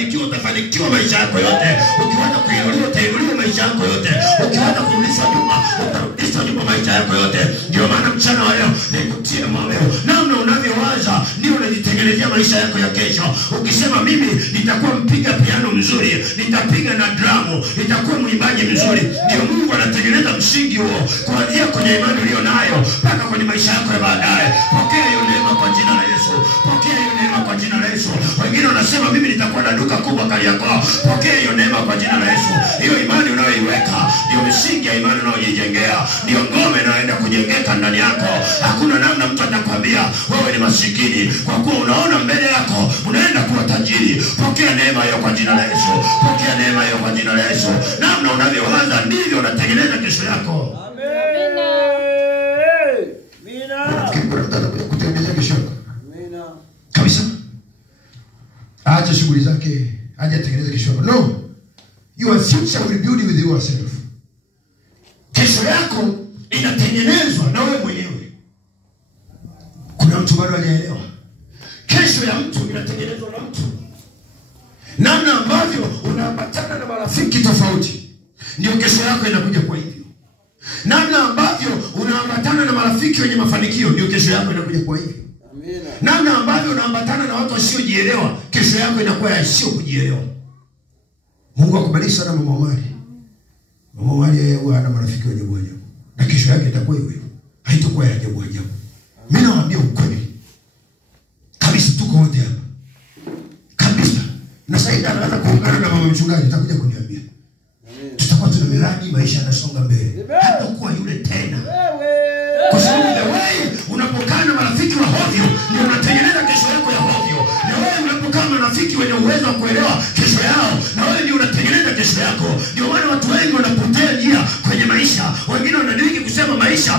kufanikiwa utafanikiwa maisha yako yote. Ukiwaza kuinuliwa utainuliwa maisha yako yote. Ukiwaza kurudishwa nyuma utarudishwa nyuma maisha yako yote. Ndio maana mchana wa leo nikutie moyo. Namna unavyowaza ndio unajitengenezea maisha yako ya kesho. Ukisema mimi nitakuwa mpiga piano mzuri, nitapiga na dramu, nitakuwa mwimbaji mzuri, ndio Mungu anatengeneza msingi huo kuanzia kwenye imani uliyo nayo mpaka kwenye maisha yako ya baadaye. Pokea hiyo neema kwa jina la Yesu. Pokea hiyo neema kwa jina la Yesu. Wengine wanasema mimi nitakuwa na duka kubwa Kariakoo. Pokea hiyo neema kwa jina la Yesu. Hiyo imani unayoiweka ndio misingi ya imani unayojengea, ndio ngome inayoenda kujengeka ndani yako. Hakuna namna mtu atakwambia wewe ni masikini kwa kuwa unaona mbele yako unaenda kuwa tajiri. Pokea neema hiyo kwa jina la Yesu. Pokea neema hiyo kwa jina la Yesu. Namna unavyowaza ndivyo unatengeneza kesho yako. Amina. Kutengeneza kesho yako. Amina. Kabisa. Acha shughuli zake, aje atengeneze kesho yako. No. Your future will build with yourself. Kesho yako inatengenezwa na wewe mwenyewe. Kuna mtu bado hajaelewa. Kesho ya mtu inatengenezwa na mtu. Namna ambavyo unaambatana na marafiki tofauti ndio kesho yako inakuja kwa hivyo. Namna ambavyo unaambatana na marafiki wenye mafanikio ndio kesho yako inakuja kwa hivyo. Amina. Namna ambavyo unaambatana na watu wasiojielewa kesho yako inakuwa ya sio kujielewa. Mungu akubariki sana mama Omari. Mama Omari yeye ana marafiki wenye ajabu. Na kesho yake itakuwa hivyo. Haitakuwa ya ajabu ajabu. Mimi nawaambia ukweli. Kabisa tuko wote hapa. Kabisa. Na sasa anaanza kuungana na mama mchungaji atakuja kuniambia. Tutakuwa tuna miradi, maisha yanasonga mbele. Hata kuwa yule tena. Kwa sababu wewe unapokaa na marafiki wa hovyo ndio unatengeneza kesho yako ya hovyo. Na wewe unapokaa na marafiki wenye uwezo wa kuelewa kesho yao, na wewe ndio unatengeneza kesho yako. Ndio maana watu wengi wanapotea njia kwenye maisha. Wengine wanadiriki kusema maisha